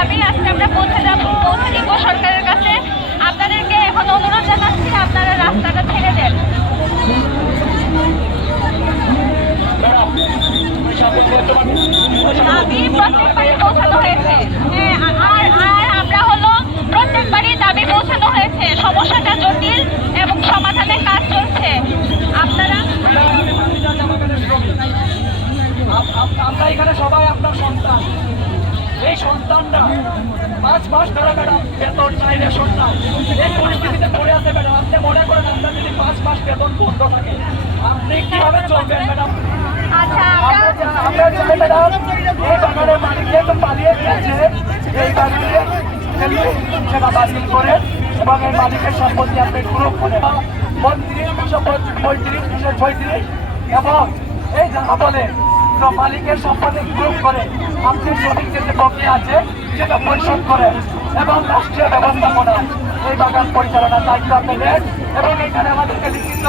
দাবি আজকে আমরা পৌঁছে দিব সরকারের কাছে। আপনাদেরকে এখন অনুরোধ জানাচ্ছি, আপনারা রাস্তাটা ছেড়ে দেন। দাবি প্রত্যেকবারই পৌঁছানো হয়েছে, আর আমরা হলো প্রত্যেকবারই দাবি পৌঁছানো হয়েছে। সমস্যাটা জটিল এবং সমাধানের কাজ চলছে। আপনারা আমরা এখানে সবাই আপনার সন্তান। এই সন্তানরা 5 মাস ধরে ম্যাডাম বেতন চাই, রেশন নাই, এই পরিস্থিতিতে পড়ে আছে ম্যাডাম। আপনি মনে করেন আপনার যদি 5 মাস বেতন বন্ধ থাকে আপনি কিভাবে চলবেন ম্যাডাম? আচ্ছা, আমরা চাই ম্যাডাম এই বাগানের মালিক যেহেতু পালিয়ে গিয়েছে, এই বাগানে সেটা বাতিল করে এবং এই মালিকের সম্পত্তি আপনি গ্রুপ করে 32, 235, এবং এই জায়গা বলে মালিকের সম্পত্তি গ্রুপ করে আপনি সঠিক যে প্রক্রিয়া আছে সেটা পরিশোধ করেন এবং রাষ্ট্রীয় ব্যবস্থাপনা এই বাগান পরিচালনার দায়িত্ব আপনি নেন এবং এখানে আমাদেরকে লিখিত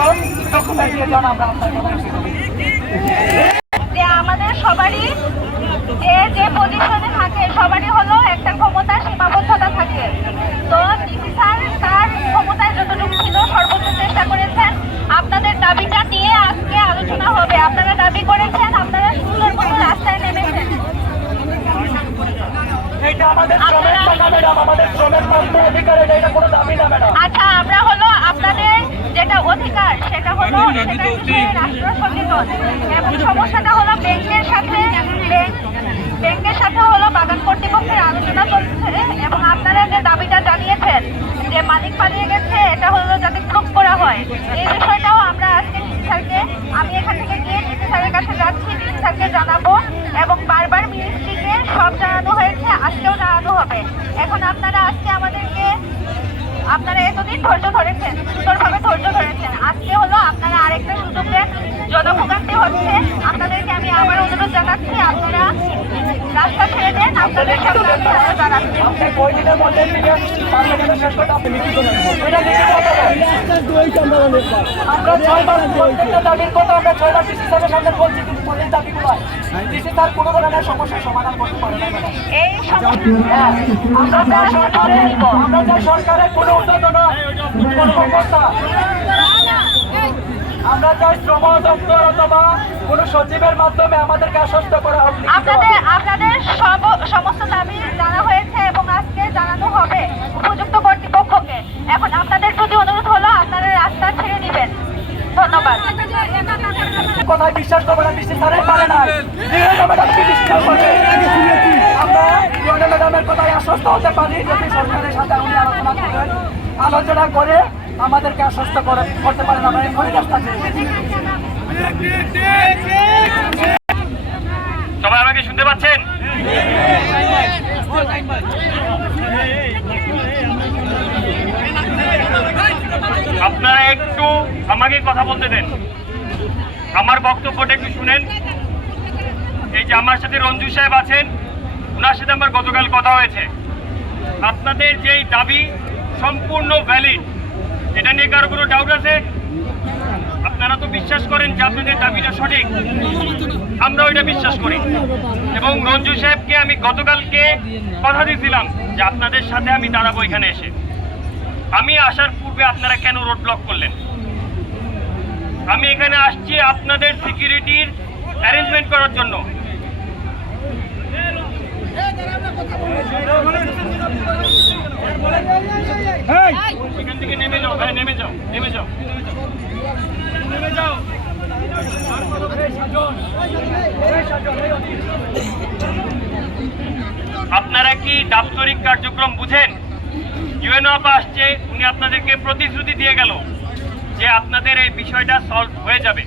ডকুমেন্ট দিয়ে যান। আমরা আপনার যে আমাদের সবারই যে পজিশনে থাকে সবারই হলো একটা ক্ষমতা সীমাবদ্ধতা থাকে। তো ডিসি স্যার তার ক্ষমতায় যতটুকু ছিল সর্বোচ্চ চেষ্টা করেছেন। আপনাদের দাবিটা নিয়ে আজকে আলোচনা হবে। আপনারা দাবি করেছেন, আপনারা সুন্দর মতো রাস্তায় নেমেছেন। আচ্ছা, আমরা হলো আপনাদের যেটা অধিকার সেটা হলো রাষ্ট্র সচেতন এবং সমস্যাটা হলো ব্যাংকের সাথে হলো বাগান কর্তৃপক্ষের আলোচনা চলছে এবং আপনারা যে দাবিটা জানিয়েছেন যে মালিক পালিয়ে গেছে এটা হলো যাতে প্রুফ করা হয়, এই বিষয়টাও আমরা আজকে ডিসি স্যারকে, আমি এখান থেকে গিয়ে ডিসি স্যারের কাছে যাচ্ছি, ডিসি স্যারকে জানাবো এবং বারবার মিনিস্ট্রিকে সব জানানো হয়েছে, আজকেও জানানো হবে। এখন আপনারা আজকে আপনারা এতদিন ধৈর্য ধরেছেন, সুন্দরভাবে ধৈর্য ধরেছেন, আজকে হলো আপনারা আরেকটা সুযোগ দেন। জনভোগান্তি হচ্ছে, আপনাদেরকে আমি আবার অনুরোধ জানাচ্ছি, আপনারা রাস্তা ছেড়ে দেন। আপনাদের সাথে জানাচ্ছি সমস্যার সমাধান করতে পারে না। এই আমরা সরকারের কোনো উন্নত নয় কোনো ব্যবস্থা, আমরা চাই শ্রম দপ্তর অথবা কোনো সচিবের মাধ্যমে আমাদেরকে আশ্বস্ত করা হবে। আপনাদের সমস্ত দাবি জানা হয়েছে এবং আজকে জানানো হবে উপযুক্ত কর্তৃপক্ষকে। এখন আপনাদের প্রতি অনুরোধ হলো আপনারা রাস্তা ছেড়ে দিবেন। ধন্যবাদ। কথায় বিশ্বাস করবে না, ডিসি স্যারের পারে না, আমরা ম্যাডামের কথায় আশ্বস্ত হতে পারি যদি সরকারের সাথে উনি আলোচনা করে আমাদেরকে আশ্বস্ত করতে পারেন। আমরা এখনই রাস্তা সবাই আমাকে শুনতে পাচ্ছেন? আপনারা একটু আমাকে কথা বলতে দেন, আমার বক্তব্যটা একটু শুনেন। এই যে আমার সাথে রঞ্জু সাহেব আছেন, ওনার সাথে আমার গতকাল কথা হয়েছে। আপনাদের যেই দাবি সম্পূর্ণ ভ্যালিড, এটা নিয়ে কারো কোনো ডাউট আছে? আপনারা তো বিশ্বাস করেন যে আপনাদের দাবিটা সঠিক, আমরা ওইটা বিশ্বাস করি। এবং রঞ্জু সাহেবকে আমি গতকালকে কথা দিয়েছিলাম যে আপনাদের সাথে আমি দাঁড়াবো এখানে এসে। আমি আসার পূর্বে আপনারা কেন রোড ব্লক করলেন? আমি এখানে আসছি আপনাদের সিকিউরিটির অ্যারেঞ্জমেন্ট করার জন্য। এখান থেকে নেমে যাও ভাই, নেমে যাও, নেমে যাও, নেমে যাও। আপনারা কি দাপ্তরিক কার্যক্রম বুঝেন? ইউএনও আসছে, উনি আপনাদেরকে প্রতিশ্রুতি দিয়ে গেল যে আপনাদের এই বিষয়টা সলভ হয়ে যাবে।